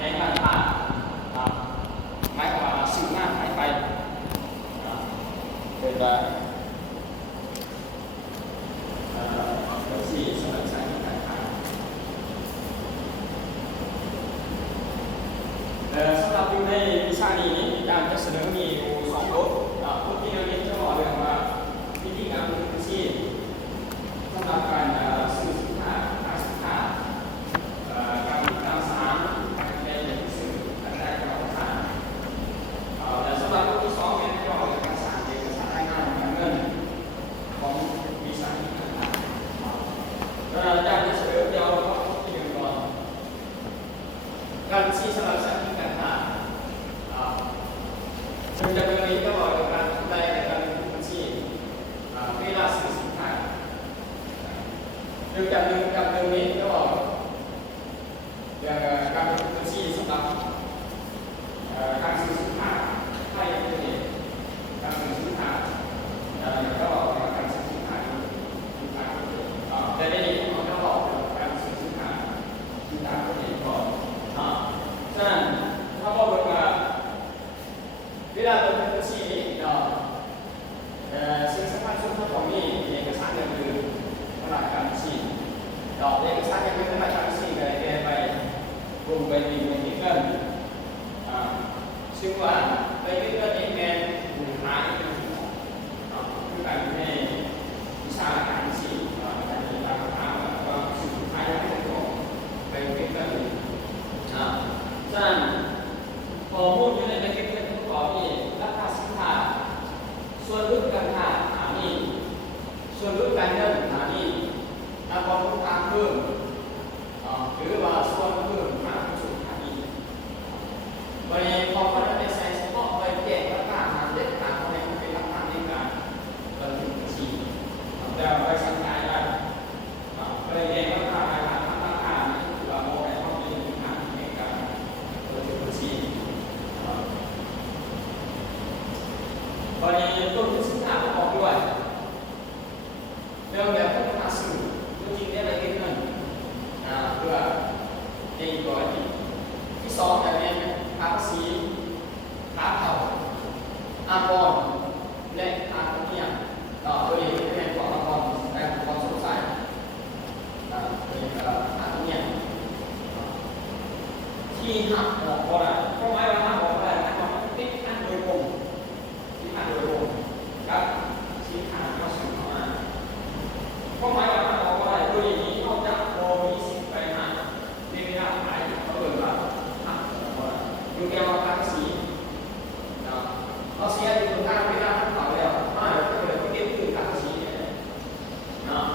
ในการผ่านหมายความว่าสื่อหน้าหายไปเป็นสี่สำหรับสายการผ่านสำหรับอยู่ในวิชานี้อาจารย์จะเสนอมีอยู่2บทบทที่เราเรียนจะบอกเรื่องว่าวิธีการฝึกอาชีพสำหรับการสื่อสินค้าขายสินค้าการติดตามสารการแสดงสื่อการได้กระทำแต่สำหรับบทที่2เนี่ยก็เอกสารรายงานการเงินของวิชานี้นะครับอาจารย์จะเสนอเดียวก็ที่1ก่อนการชี้สำหรับสารที่การหาซึ่งจะเป็นนี้ก็บอกการทำลายการบัญชีเวลาสื่อสินค้าโดยการเดินนี้ก็บอกการบัญชีสำหรับการสื่อสินค้าให้ตัวเองการสื่อสินค้าก็บอกการสื่อสินค้าแต่ในนี้ผมก็บอกการสื่อสินค้าที่ต่างประเทศก่อนฉะนั้นถ้าบอกว่าเวลาเราเป็นบัญชีนี้สิ่งสำคัญสุดของนี้เอกสารก็คือรายการบัญชีเอกสารก็คือรายการบัญชีก็ได้ไปรวมไปมีเงินที่เงินซึ่งว่าไปเงินเองแทนผู้ขายเป็นสิ่งของคือการให้วิชาการบัญชีการมีการค้าก็สิ่งขายได้เป็นของไปเงินฉะนั้นข้อมูลอยู่ในเก็บเงินประกอบนี้ราคาสินค้าส่วนลดการค้าหานี้ส่วนลดการเงินหานี้และความต้องการเพิ่มหรือว่าส่วนเพิ่มหาส่วนหานี้วันนี้พอเขาได้ใช้เฉพาะไปแก้ราคาหาเด็ดขาดในเป็นราคาในการบันทึกบัญชีแต่ไปสั่งขายได้ไปแก้ราคาราคาหรือว่าโมเดลที่มีหาในการบันทึกบัญชีวันนี้ต้นทุนสินค้าประกอบด้วยเรื่องแบบพัฒนาสื่อจริงๆเนี่ยอะไรกันเงินเพื่อเองก่อนที่2แบบนี้ภาษีค่าเผ่าอากรและอาคเนียตัวนี้เป็นของอากรและความสงสัยเป็นอาคเนียที่หักออกก็ได้เพราะหมายว่าหักออกได้หักออกติดอันโดยตรงที่หักโดยตรงกับสินค้าเข้าสู่มาเพราะหมายว่าหักออกก็ได้โดยนี้นอกจากโมมีสิทธิ์ไปหาในเวลาขายเขาเปิดว่าหักออกก็ได้ดูแกว่าภาษีเราเสียอยู่ตรงกลางเวลาเขาแล้วก็เลยเก็บคือภาษีเนี่ย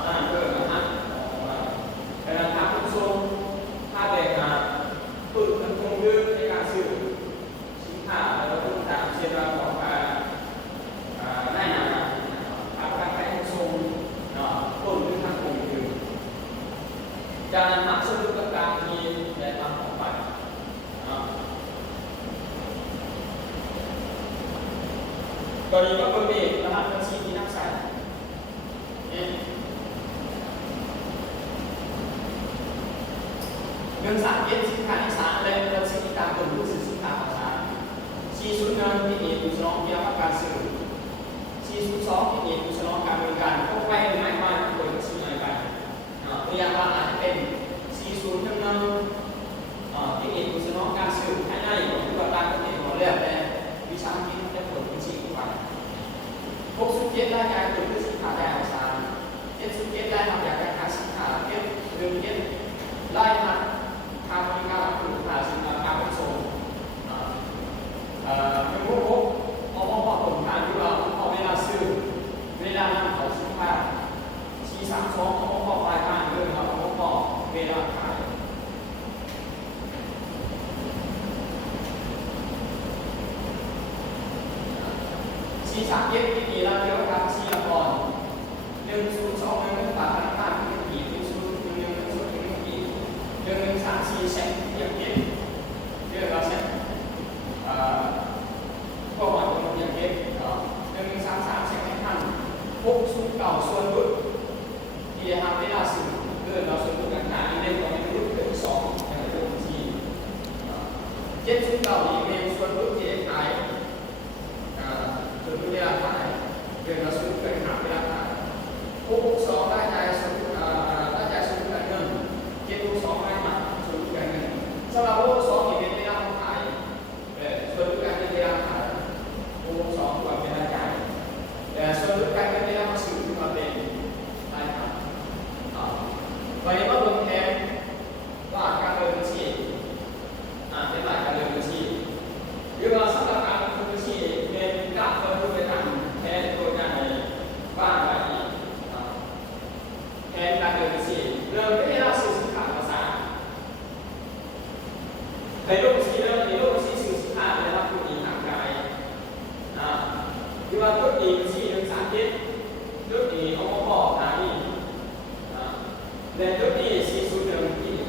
นั่นเกิดมาหักออกมาแต่ในทางผู้ชมถ้าเด็กฝึกมันคงยืดในการสื่อสินค้าแล้วก็ตามเชื่อมของการได้นำการไปผู้ชมต้นด้วยทางคงยืดการนำสรุปการที่ได้มาออกไปกรณีก็เป็นเด็กรหัสบัญชีที่นักใช้เงินสารเย็นสินค้าในสารและบัญชีตามกฎรู้สึกสินค้าของสาร401ที่เอกสารเกี่ยวกับการสื่อ402ที่เอกสารการบริการพวกไปหรือไม่มาโดยบัญชีอะไรไปตัวอย่างว่าอาจจะเป็น401ที่เอกสารการสื่อให้ได้หรือว่าการกำหนดของเรื่องแต่วิชาที่จะเปิดบัญชีไป67รายการเปิดบัญชีขาได้ของสาร77รายทำจากการขายสินค้าเก็บเรื่องเก็บรายหักทางบริการหรือหาสินค้าการขนส่งเป็นพวกเอาผลการที่ว่าเอาเวลาซื้อเวลานำเขาสินค้า432เอาปลายทางเรื่องเอาเวลาขาย437ที่ดีแล้วเกี่ยวกับชีพก่อน102เรื่องต่างๆต่างๆที่101134เซ็นอย่างเก็บเรื่องเราเซ็นก็หมายถึงอย่างเก็บ133เซ็นให้ท่าน609ส่วนลดที่จะทำให้เราสื่อเรื่องเราส่วนลดต่างๆในเรื่องของรุ่นที่2ในเรื่องที่ 709นี้เป็นส่วนลดที่ขายส่วนลดที่ราคาเป็นกระสุนเป็นหาเวลาขาย662ได้ใจส่วนได้ใจส่วนการเงิน762ได้มาส่วนการเงินสำหรับ662นี้เป็นเวลาขายส่วนการเงินเวลาขาย662กว่าเป็นรายจ่ายส่วนการเงินเวลามาซื้อมาเป็นรายจ่ายวันนี้มาลงแทนว่าการเดินบัญชีเป็นหลายการเดินบัญชีหรือว่าสำหรับการเดินบัญชีเป็นการเดินไปทางแทนตัวงานในบ้านแบบนี้แทนการเดินบัญชีเริ่มที่เราสื่อสินค้าภาษาในโลกบัญชีเริ่มในโลกบัญชีสื่อสินค้าในรับผู้มีทางกายหรือว่าตัวดีบัญชีเป็นสารพิษตัวดีเอามาบอกหานี่และตัวดี401ที่1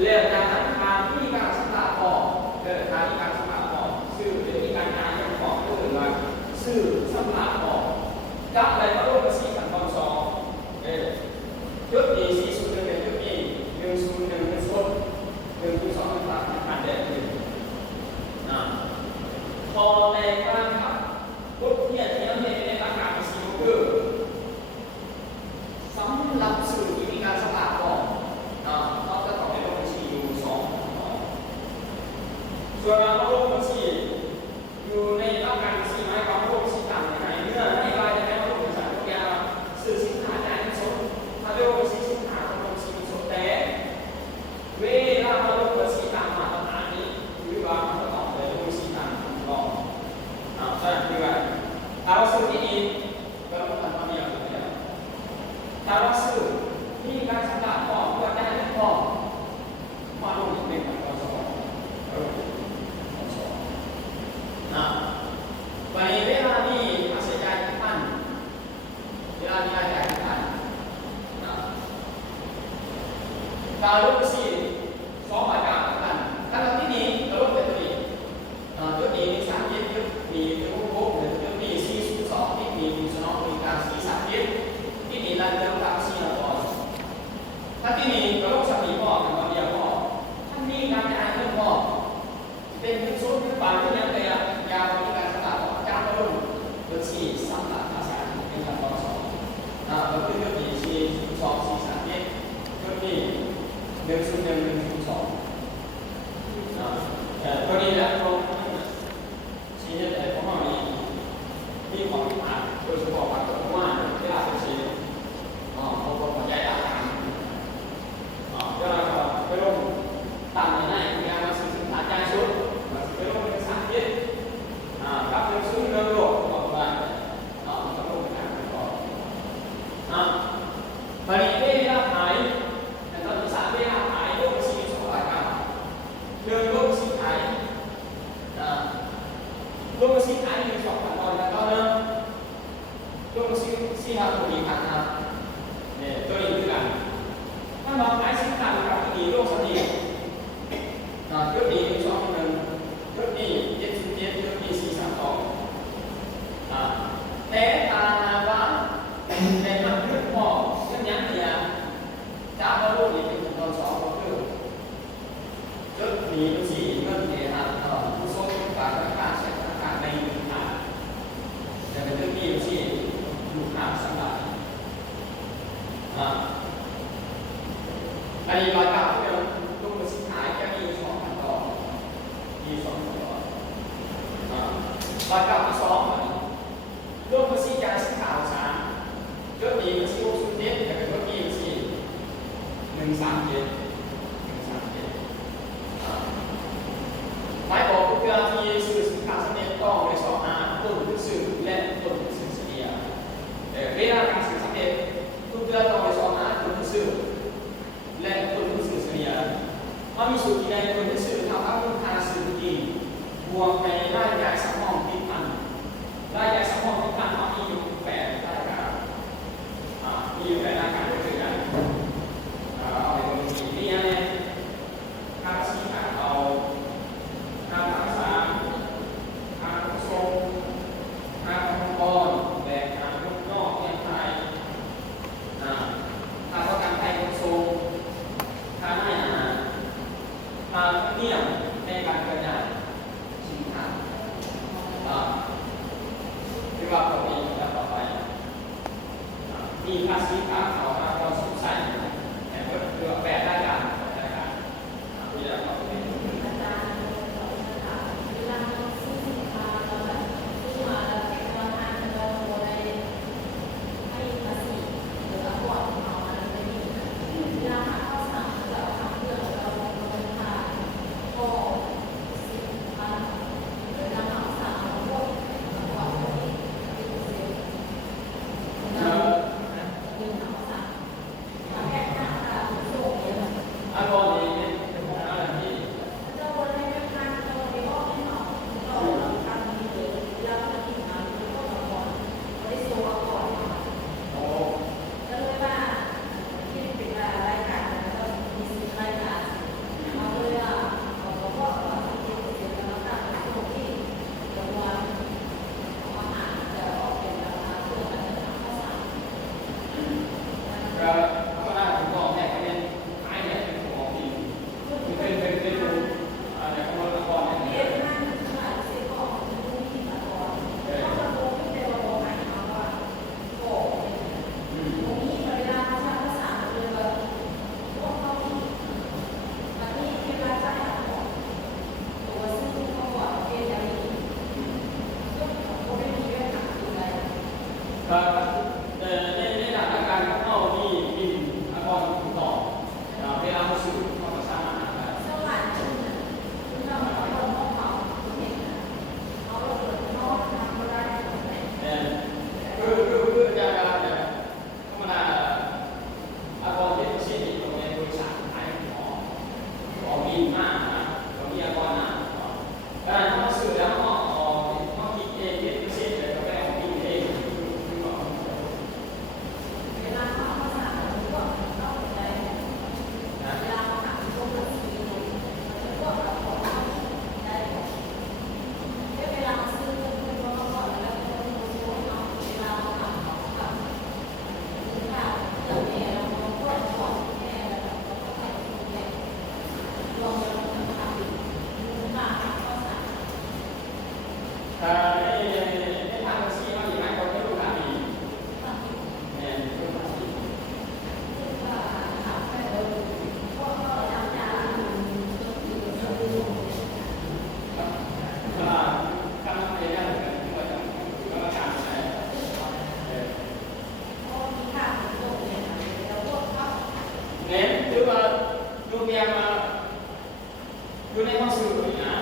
เรื่องการจัดการที่การสตาร์ทออกการที่การสตาร์ทออกสื่อหรือการงานยังบอกก็คือว่าสื่อสตาร์ทออกกับอะไรมาร่วมกับสี่ขั้นตอนสองยุดนี้401เป็นยุดนี้101เป็นส่วน102เป็นต่างกันเด่นพอในการขับพุทธเนี่ยที่เราเห็นในประกาศสีก็คือสำหรับสื่อที่มีการสตาร์ทออกเราจะต่อในโลกบัญชีอยู่ส่วนโลกบัญชีอยู่ในรับการบัญชีหมายความว่าโลกบัญชีต่างยังไงเมื่อในรายได้โลกบัญชีทุกอย่างสื่อสินค้าจ่ายเงินสดถ้าโลกบัญชีสินค้าโลกบัญชีสดแต่เวลาโลกบัญชีต่างมาตรฐานนี้หรือว่ามันก็ต้องในโลกบัญชีต่างลองใช่คือว่าถ้าเราซื้อที่นี่ก็ต้องทำมาเดียวถ้าเราซื้อที่การสตาร์ทออกก็ได้ไม่พอมาลงในขั้นตอนสองวันนี้เวลานี้ค่าใช้จ่ายทุกท่านเวลามีรายจ่ายทุกท่านการลดภาษี2 บาททุกท่านขั้นตอนที่นี้เราลดเป็นตัวนี้ตัวนี้มี3ยึดยึดมีตัวพวกตัวนี้402ที่มีสนองบริการ4-3ยึดที่มีรายเดือนภาษีละก่อนถ้าที่นี่ก็ต้องสามีพ่อกับวันเดียวพ่อท่านมีการจ่ายเงินพ่อเป็นเงินสดเงินบาทที่ยังไงยาวมีการสตาร์ทของจ้างก็ลงเงินสี่สำหรับภาษาเป็นขั้นตอน2ก็คือเงินที่4-2-4-3เงินที่101-102ตัวนี้แหละตรงชี้จะได้เพราะว่ามีของที่ผ่านโดยเฉพาะผ่านตัวว่าเวลาเป็นชี้เขาบอกใหญ่อาการก็ไปลงต่างในไหนงานมาสื่อสินค้าจ่ายชุดไปลงเป็นสารพิษกับเรื่องซึ่งเรื่องโลกต่อไปก็ลงงานก่อนบริเวณราขายแต่ตอนที่3เวลาขายโลกสี2 บาทเรื่องโลกสีขายโลกสีขายมี2 ขั้นตอนแล้วก็เริ่มโลกสีทำตัวนี้ขั้นเนี่ยตัวนี้คือกันถ้าเราขายสินค้ากับตัวนี้โลกสติตัวนี้121ตัวนี้707ตัวนี้432แต่ตาว่าในมันเรื่องพอเรื่องนี้เนี่ยจะมาโลกนี้เป็นขั้นตอน2ก็คือตัวนี้เป็นสีเงินเนี่ยผู้ส่งการค้าใช้การในลูกค้าแต่เป็นตัวนี้เป็นสีลูกค้าสำหรับอันนี้109ที่เราลงมาสินค้าจะมี2 ขั้นตอนมี2 ขั้นตอน109ที่2ลงมาสินค้าสินค้า3ยอดดีมันสิ607แต่เป็นยอดดีมันสิ137หมายบอกเวลาที่ซื้อสินค้าสำเร็จต้องใน2ต้นทุนซื้อและต้นทุนซื้อเฉลี่ยเวลาการซื้อสำเร็จทุกเดือนต้องใน2ต้นทุนซื้อและต้นทุนซื้อเฉลี่ยมันมีสูตรที่ใดต้นทุนซื้อเท่ากับต้นทุนซื้อจริงบวกในรายจ่ายสำรองที่พันรายจ่ายสำรองที่พันมีอยู่8 รายการมีอยู่8 รายการด้วยกันเอาไปตรงนี้นี่เนี่ยค่าสีขาวเอาค่ารักษาค่าขนส่งค่าองค์กรแบกค่าลูกนอกเงินไทยค่าประกันภัยขนส่งค่าให้อาหารค่าเงียบใน การเคลื่อนย้ายสินค้าที่ว่าเรามีแล้วต่อไปมีภาษีค่าเขามาเราสงสัยแต่เพื่อแปลได้การที่จะเราเป็นอาจารย์เวลาเราซื้อสินค้าเราแบบซื้อมาแล้วเก็บราคาเราโดยให้ภาษีหรือว่าก่อนของเรามันไม่ดีเวลาเขาสั่งเราทำเพื่อเราลงค่าก็10,000หรือเราสั่งเราพวกก่อนพวกนี้เป็นเซลล์เราดึงเขาสั่งมาแค่หน้าตาส่งเนี่ย อันก่อนนี้เป็นของอะไรที่เราบริเวณการเราไปบอกให้เขาเราทำนี้เลยเราทำที่มาเราก็ต้องก่อนบริสุทธิ์ก่อน โอ้แล้วเลยว่าที่เป็นรายการแล้วก็มีสิ่งรายการเอาเลยว่าเขาก็ที่เสียแล้วก็ตรงที่รางวัลอาหารจะออกเป็นราคาเพื่อการทำข้าวสารก็ธรรมดาผมบอกแม่ก็เป็นขายเนี่ยเป็นของดีเป็นอะไรของเราก่อนเรีเนี่ยยนมากขนาดเสียก่อนรู้ที่มาก่อนเพราะเรารู้ที่เป็นระบบหมายความว่าโอ้ตรงนี้เวลาเขาใช้ภาษาเลยว่าพวกเขาที่แบบนี้เวลาใช้ของตัวซึ่งเขาบอกเป็นอย่างนี้ซึ่งเขาไม่มีเรื่องหาอะไรในหลักการของเรามีอันก่อนถูกต้องเวลาเราสื่อเราก็สามารถได้สวรรค์คุณเราไม่ต้องบอกเขาเห็นเขาเราเกิดนอกทำอะไรคือจะธรรมดาอันก่อนที่เช่นตรงในบริษัทขายของบินมากนะเรามีอันก่อนนะการทำสื่อแล้วก็คิดเองคิดพิเศษเลยก็แปลของบินเองคือว่าเวลาเขาภาษาเราก็ต้องใจเวลาเขาถามพวกภาษีพวกเราขอได้เวลาซื้อเพื่อนก็ก่อนแล้วก็ต้องรู้เนาะเวลาเราถามเขาแบบซื้อข้าวเติมแม่เราก็ก่อนแม่แล้วก็ต้องใส่ถุงแม่รวมแล้วก็ทำมูลค่าข้าวสารในทางที่เราอย่างไรก็ไม่รู้ทางดีเนี่ยรู้ทางดีซึ่งว่าถามไปเลยพวกเราทำจานก็คือเราดูการทำเองได้เหมือนกันที่เราจะกรรมการใช้พอมีค่าของตรงเนี่ยแล้วพวกเขา เน้นคือว่าดูเมียมาอยู่ในห้องสื่อนี่นะ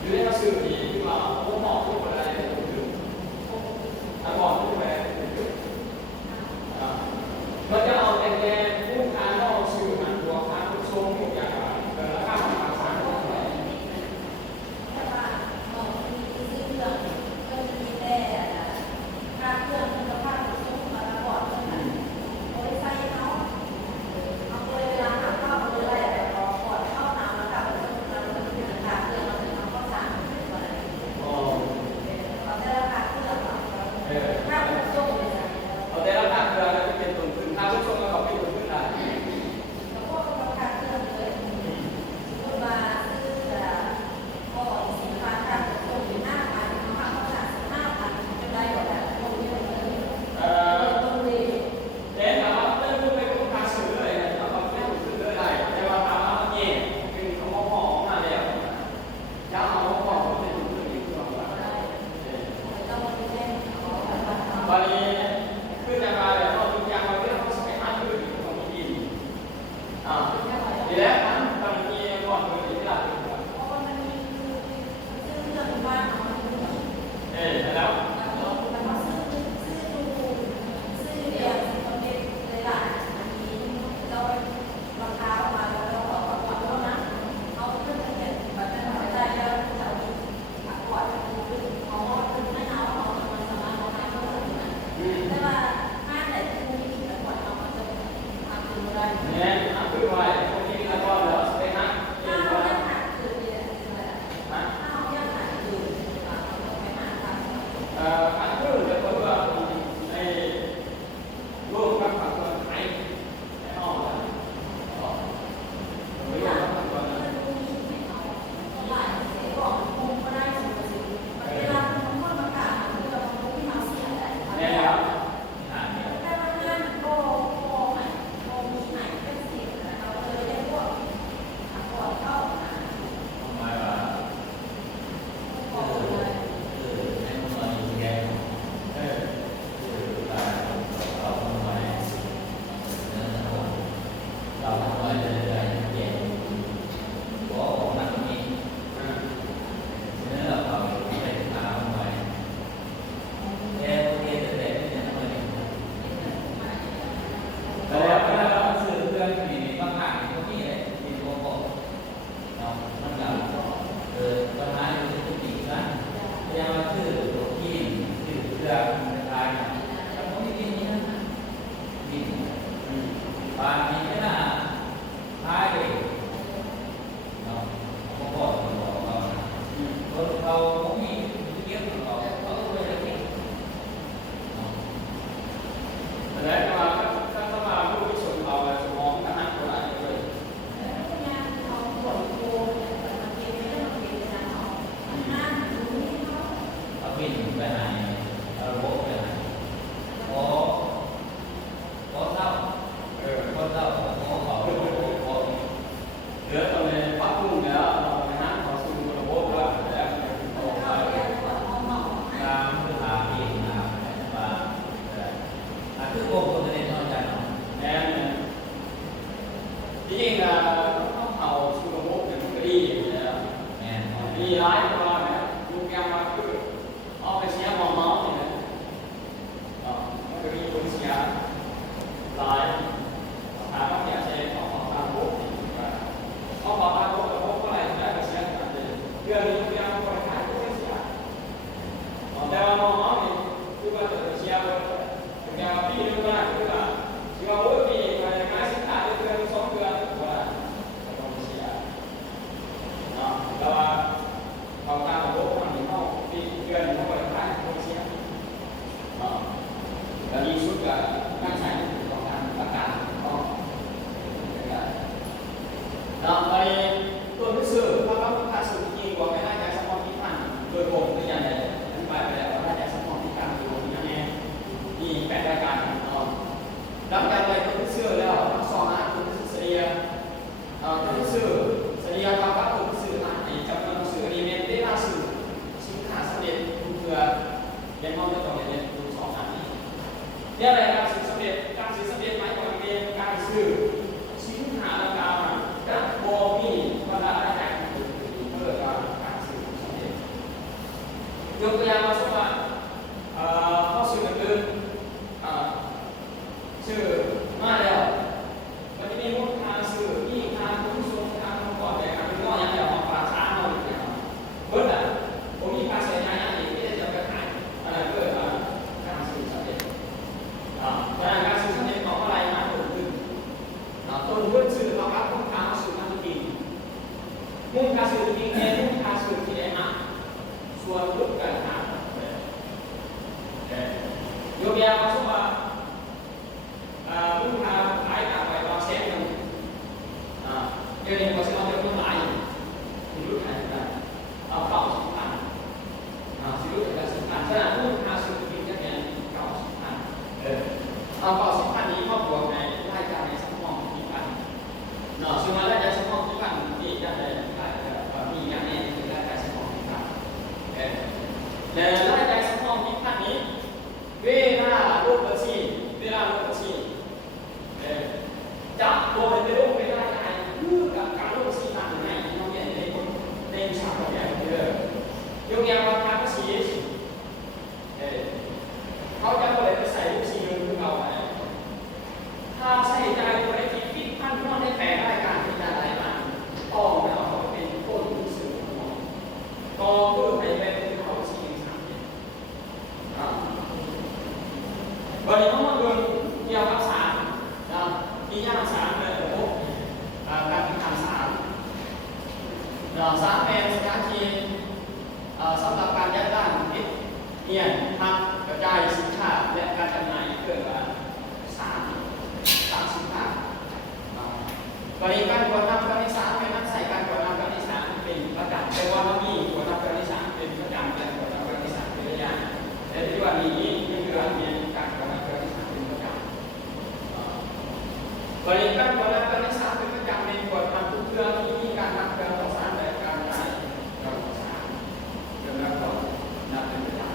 อยู่ในห้องสื่อนี่ที่ว่าผมบอกทุกคนอะไรถึงถ้าบอกทุกคนมันจะเอาแต่แกผู้ค้าก็สื่อมันตัวค้าผู้ชมทุกอย่างแต่ละข้าวมาสามคนเลยแต่ว่ามีซื้อเครื่องก็จะมีแต่ค่าเครื่องคุณภาพสูงมาตลอดเท่านั้นบริษัทเขาเอาเลยเวลาหาข้าวเลยอะไรแต่พอก่อนเข้า ต้องเผาชูโรงเป็นกรีแล้ว แม่น มีร้ายกว่านะลูกแกมาคือเอาไปเสียหมอเมาเนี่ยนะมันก็มีคนเสียหลายถามว่าอยากใช้ของตามโบกเอาของตามโบกกับโบกเท่าไหร่ได้ไปเสียขนาดนี้เรื่องนี้ยังไม่ได้ขายก็ไม่เสียแต่ว่าหมอเมาเนี่ยคือว่าจะเสียเลยแกมาปีนึงก็ได้คือว่าเสียโอ้ยปีไปขายสินค้าเดือนสองเดือนก็ต้องเสียแล้วว่าของตามโบกมันเข้าปีเดือนเขาไปขายก็เสียแล้วยิ่งสุดก็งานใช้ของทางประกันก็แล้วไปตัวที่สื่อเพราะว่าลูกค้าสื่อจริงกว่าไม่ได้ใจสมองที่ผ่านโดยผมก็ยังได้อธิบายไปแล้วว่าได้ใจสมองที่การอยู่ที่นั่นเองมี8รายการหลังจากไปตัวที่สื่อแล้วสองตัวที่สื่อเสียตัวที่สื่อเสียกับตัวที่สื่อในจำนวนสื่อนี้เป็นได้ล่าสื่อสินค้าสำเร็จเพื่อยังมองไม่ตรงในตัวสองอันนี้เนี่ยอะไรการสื่อสำเร็จการสื่อสำเร็จหมายความว่าเป็นการสื่อสินค้าราคากับโบมีเวลาได้เพื่อการสื่อสำเร็จยกตัวอย่างมาสักว่าข้อสื่ออื่นสื่อมาแล้วมันจะมีมูลค่าสื่อที่ค่าขนส่งค่าทำก่อนแต่การเป็นนอกอย่างเดียวของปลาช้าเราอย่างเบิร์ดอ่ะผมมีค่าเสียหายอย่างอื่นที่จะไปขายอะไรเพื่อการสื่อสำเร็จการสื่อสำเร็จของอะไรมาต้นทุนต้นทุนสื่อเราครับต้องการสื่อมาจริงมุ่งการสื่อจริงเองมุ่งการสื่อที่ได้มาส่วนรูปการหายกตัวอย่างมาสักว่าลูกค้าขายต่างไปว่าเซ็นหนึ่งเดี๋ยวนี้ก็จะเอาเงินหลายมีลูกค้าได้เอาเก่า10,000สิลูกค้า10,000ขนาดลูกค้าซื้อจริงจะเป็นเก่า10,000เอาเก่า10,000นี้ครอบครัวในรายการในสมองกี่พันซึ่งมารายการสมองกี่พันที่จะได้มีอย่างนี้คือรายการสมองกี่พันและรายการสมองกี่พันนี้เวลาลูกบัญชีจับตัวเป็นลูกไม่ได้ใจเพื่อกับการลูกสีต่างในน้องเรียนในวิชาของอย่างเดียวยกอย่างราคาภาษีเขาจะเอาอะไรไปใส่ลูกสีเงินคือเราถ้าใส่ใจตัวได้ที่ฟิตพันนอนได้แปลได้การที่ได้อะไรมาต้องแล้วเขาเป็นต้นลูกสื่อของก็เพื่อให้เป็นเขาสีเงินสามเดือนวันนี้ต้องมาดูเกี่ยวกับสารที่ย่างสารเลยโอ้โหการทำสารสารเป็นสารที่สำหรับการยัดด้านเนียนทำกระจายสินค้าและการจำหน่ายเกิดสารสินค้าวันนี้การกดนำการนิสานเป็นนักใส่การกดนำการนิสานเป็นประจำแต่ว่ามันมีกดนำการนิสานเป็นประจำแต่กดนำการนิสานเป็นระยะแต่ที่ว่านี้ไม่คืออันนี้การกดนำการนิสานเป็นประจำบริการกดนำการนิสานเป็นประจำในกดนำทุกเรื่องที่มีการนำการต่อสารและการใช้การต่อสารเรื่องนั้นก็นำเป็นประจำ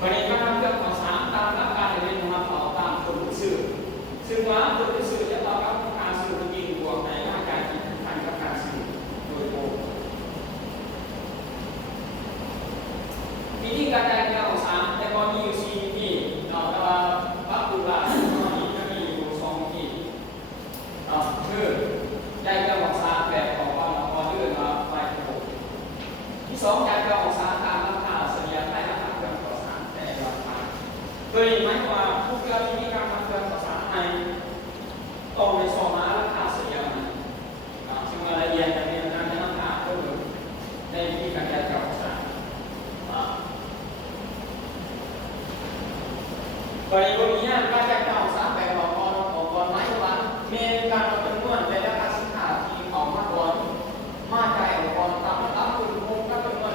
บริการนำการต่อสารตามหลักการเรียนของเราตามตัวสื่อซึ่งว่าตัวสื่อจะต่อกับการสื่อจริงบวกในร่างกายที่ทันกับการสื่อโดยตรงวิธีการจ่ายการต่อสารแต่ก็มีอยู่4วิธีแต่ว่าปัจจุบันคือได้กระบอกสารแบบของเราพอเลื่อนมาไปที่2การกระบอกสารตามราคาเฉลี่ยได้ราคาเกินต่อสารแต่ราคาโดยหมายความว่าทุกเดือนที่มีการทำเกินต่อสารในต้องในซองมาราคาเฉลี่ยซึ่งรายละเอียดจะมีการในราคาก็คือในวิธีการจ่ายกระบอกสารกรณีนี้การจ่ายกระบอกสารแบบของไม้ว่ามีการเอาจำนวนในราคาสินค้าที่ออกมาก่อนมาจ่ายออกก่อนตามระดับคุณคงกับจำนวน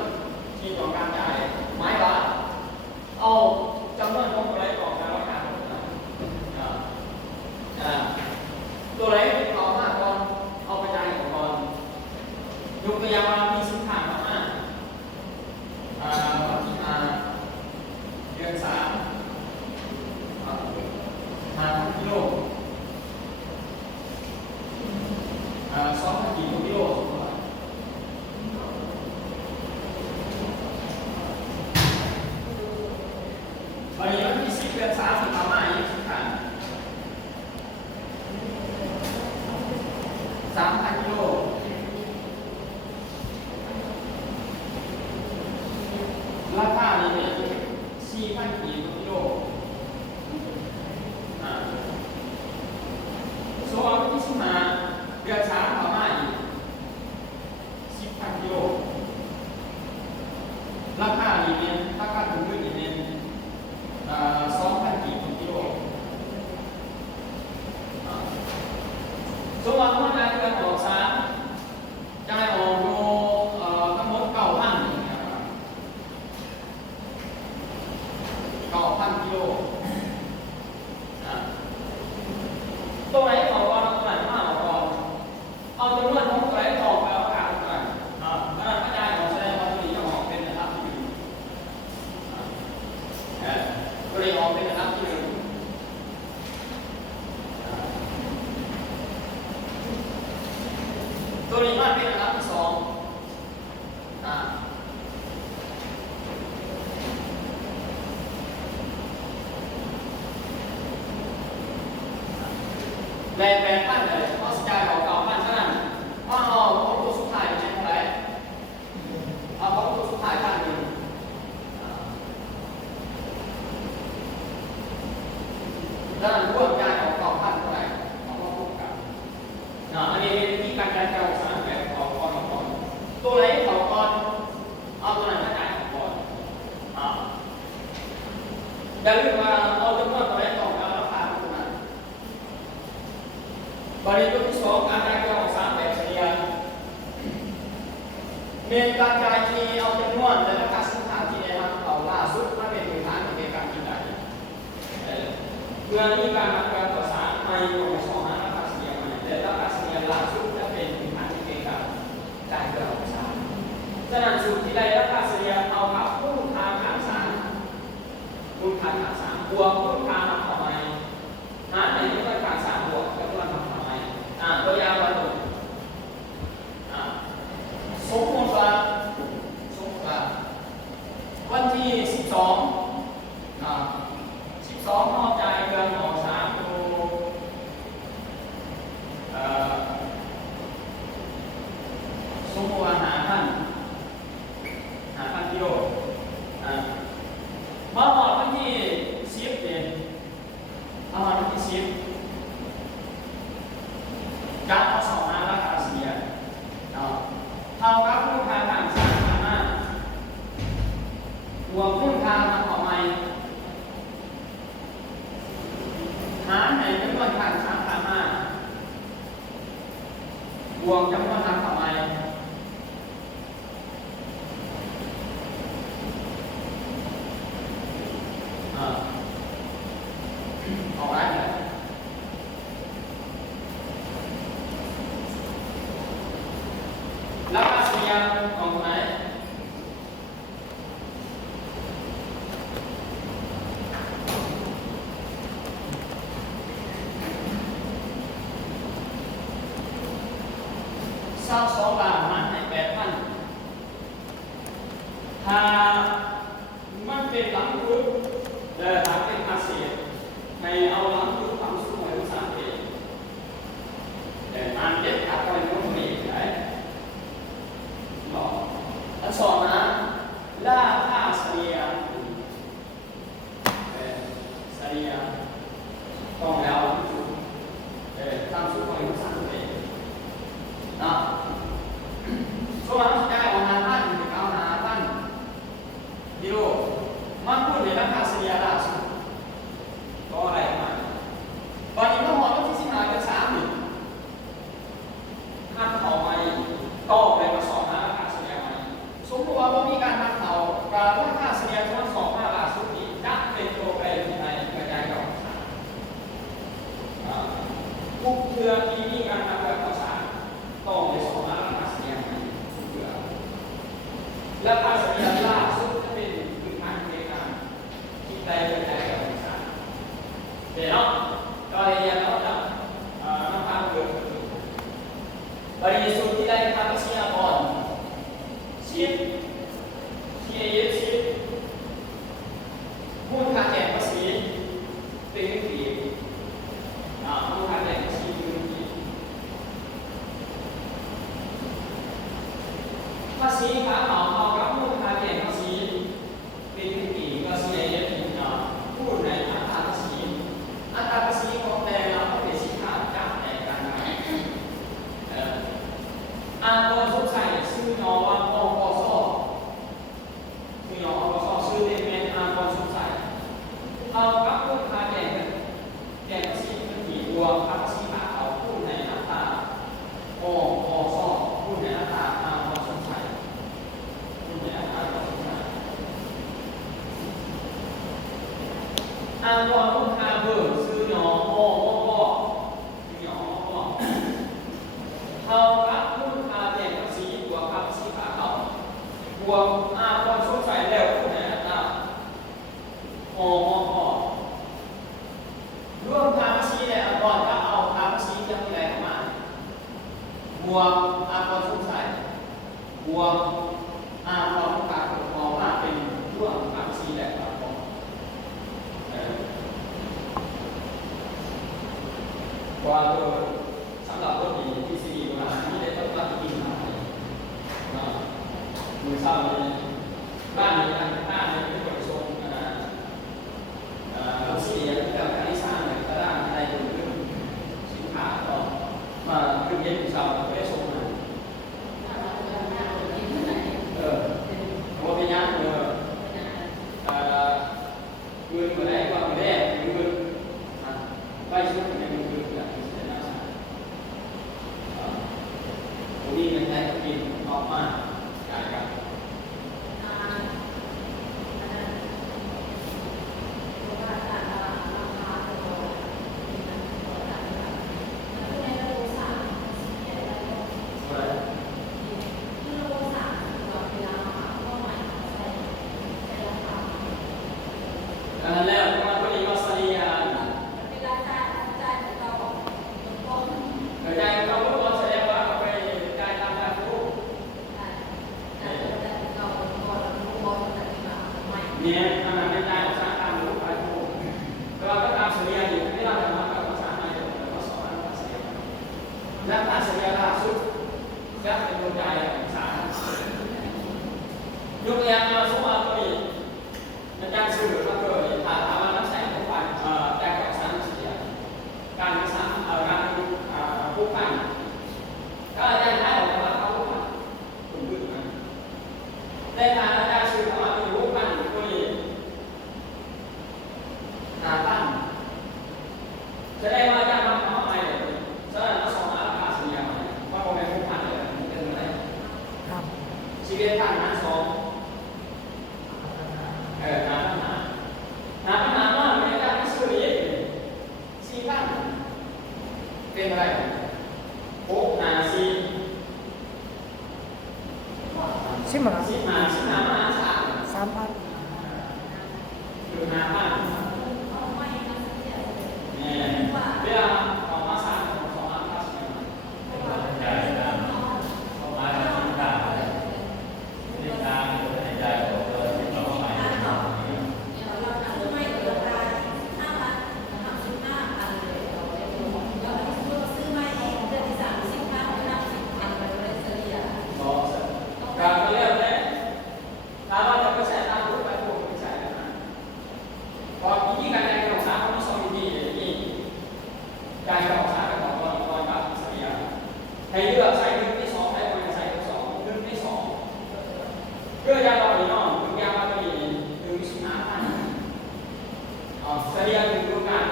สมมติว่าเมื่อการเงินออก3จ่ายออกอยู่ทั้งหมด9,000นะครับ9,000 กิโลตัวไหนออกก่อนตัวไหนมาออกก่อนเอาจำนวนของตัวไหนออกแล้วการตัวไหนการกระจายออกแสดงว่าตัวนี้จะออกเป็นระดับที่1ตัวนี้ออกเป็นระดับที่1ตัวนี้มาเป็นระดับที่2ใน8,000เลยเพราะสกายออก9,000เท่านั้นถ้าเอาของตัวสุดท้ายเป็นเท่าไหร่เอาของตัวสุดท้าย1,000ด้านร่วมการออก9,000เท่าไหร่เอามาพูดกันอันนี้เป็นวิธีการจ่ายออก3แบบออกก่อนตัวไหนออกก่อนเอาตัวไหนมาจ่ายออกก่อนอย่าลืมว่าเอาจำนวนตัวไหนออกแล้วราคาตัวนั้นบริบทที่2การจ่ายออก3แบบเฉลี่ยเมนการจ่ายที่เอาจำนวนและราคาสินค้าที่ได้รับเอาล่าสุดมาเป็นพื้นฐานในการกินได้เพื่อมีการทำการประสานไม่ลงช่องหาราคาเฉลี่ยใหม่แต่ราคาเฉลี่ยล่าสุดจะเป็นพื้นฐานในการจ่ายออก3ฉะนั้นสูตรที่ได้ราคาเฉลี่ยเอาครับมูลค่าฐาน3มูลค่าฐาน3บวกมูลค่าทำต่อไปหารในมูลค่าฐาน3บวกกับมูลค่าทำต่อไปตัวอย่างวันหนึ่งสมมติว่าวันที่12นอกจ่ายเงินออก3ดูสมมติว่า5,000 กิโลมาหอดวันที่10เนี่ยเอาหอดวันที่10จัดเอา2หาราคาเฉลี่ยเท่ากับมูลค่าฐาน3,500บวกมูลค่าทำต่อไปหารในจำนวนฐาน3,500บวกจำนวนฐานต่อไปออกได้เลยราคาเฉลี่ยของไหน22 บาทหารใน8,000ถ้ามันเป็นหลังทุกถ้าเป็นภาษีในเอาหลังทุกความสูงไว้ที่3 ปีอันเด็ดขาดไปตรงนี้ได้อัน2นะราคาเฉลี่ยต้องแล้วตามสูงไว้ที่3 ปีส่วนราคาของ5,000ถึง5,000 กิโลมันพูดในราคาเฉลี่ยล่าสุดก็อะไรมาตอนนี้ก็หอวันที่15 เดือน 3นี่หักเขาใหม่ก็เลยมาสอบหาราคาเฉลี่ยใหม่สมมติว่ามีการหักเขาราคาเฉลี่ยที่มัน25 ล่าสุดนี้จะเป็นตัวแปรที่ไหนกระจายออกทุกเดือนที่มีการทำการประสานต้องไปสอบหาราคาเฉลี่ยใหม่ทุกเดือนราคาเฉลี่ยล่าสุดจะเป็นพื้นฐานในการคิดได้กระจายออกเดี๋ยวก็เรียนแล้วจะน้ำตาลเกิดบริสุทธิ์ที่ได้ทำเสียก่อนชิปที่ยึดชิปมูลค่าแก่ภาษีเป็น1 ปีมูลค่าแก่ภาษีเป็น1 ปีภาษีขาเหมาเอากับมูลค่าแก่ภาษีเป็น1 ปีก็เสียเยอะอีกพูดในอัตราภาษีของแต่ละประเทศที่ขาดจากแต่กันตัวสงสัยชื่อย่อว่าปปสชื่อย่อปปสชื่อเต็มเป็นตัวสงสัยเอากับมูลค่าแก่ภาษีเป็นกี่ตัวภาษีขาเอาพูดในอัตรา วกความสงสัยแล้วนะร่วมทางภาษีเนี่ยก่อนจะเอาทางภาษีจะมีอะไรออกมาบวกความสงสัยบวกความต้องการมองว่าเป็นร่วมทางภาษีแหละครับผมว่าตัวสำหรับรถดีที่ซีดีมาที่ได้ต้องรับกินมามือเศร้านี้บ้านนี้บ้านนี้เป็นคนทรงเราซีดีแล้วการที่สร้างเนี่ยก็ได้ในกลุ่มขึ้นสินค้าก็มาขึ้นเย็นมือเศร้าก็ได้ทรงมาว่าเป็นยังเงินมาได้ก็มาได้เงินไปช่วยในเงินอย่างที่เสนอวันนี้มันได้กินออกมาจ่ายกันแล้วมาพอดีมาสลียานใจเราก็ต้องแสดงว่าเราไปใจตามการรู้เนี่ยขนาดในใจของสร้างตามรู้ไปรู้เราก็ตามสลียานอยู่ที่เราจะมากับภาษาไทยเราสอนภาษาสลียานและภาษาสลียานล่าสุดจะเป็นคนใจภาษายกตัวอย่างมาสมมติว่าในการสื่อก็คือถามว่านักแสดงผู้พันแต่กับสารเสียการสร้างการผู้พันก็อาจารย์ได้ออกมาเขาผู้พันคุณพูดนะแต่ทางอาจารย์สื่อเข้ามาเป็นผู้พันตัวนี้ตั้งแสดงว่าอาจารย์ทำทำไมเนี่ยแสดงว่าสองอาคาเสียว่าโมเมนต์ผู้พันเลยเป็นอะไรชีวิตการงานสองปัญหาว่าในการที่สื่อนี้ซีบ้านเป็นอะไรโอ้ซีชิมเหรอซีมา3,000คือ5,000เนี่ยเวลาออกมา3ของ2ล้านครับใช่ครับออกมาสินค้าในการในใจของเราที่เราหมายถึงการเลือกเนี่ยถ้าว่าจะไปใช้ตามรูปแบบพวกไม่ใช่นะพอที่การใจของสาวเขาไม่สอนดีนี่ใจของสาวเป็นของตอนกับเสียให้เลือกใช้1ที่2ให้คนใช้2 1ที่2เพื่อจะต่ออีกน้องถึงยาวไปถึง15,000เสียถึงการ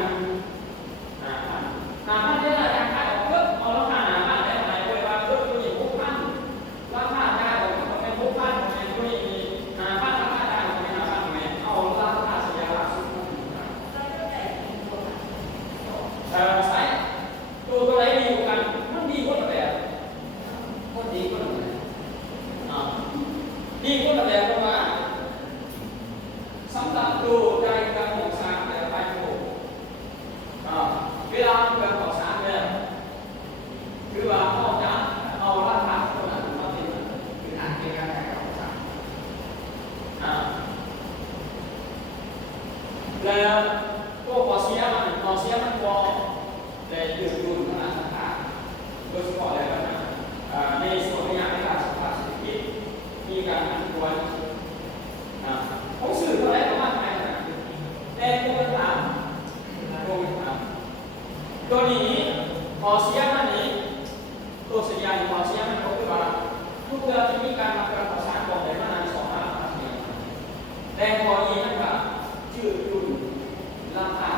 5,000ได้ราคาออกเพิ่มเอาราคา5,000ได้ไหมโดยว่าเพิ่มตัวนี้6,000ราคาได้ออกเป็น6,000เป็นตัวนี้5,000ราคาได้เป็น5,000ไหมเอาราคาเสียราคาสุดใช้ตัวไหนดีกว่ากันมันดีกว่าแบบมันดีกว่าแบบดีกว่าแบบเพราะว่าสำหรับตัวใจการมองสารแต่ไปโผล่เวลาเกิดของสารเนี่ยคือว่าพ่อจะเอาราคาตัวนั้นมาเป็นคืออ่านในการแต่งของสารแล้วตัวขอเสียมันพอได้ยืดยุ่นขนาดต่างๆโดยเฉพาะอะไรบ้างในส่วนงานในการสภาเศรษฐกิจมีการอันควรผมสื่อเท่าไรประมาณไหนแต่ตัวถามตัวนี้พอเสียมันนี้ตัวสัญญาณพอเสียมันก็คือว่าทุกเดือนที่มีการมาประกอบสารบอกได้มานาน2 ล้านแต่พอนี้นะครับชื่อรุ่นราคา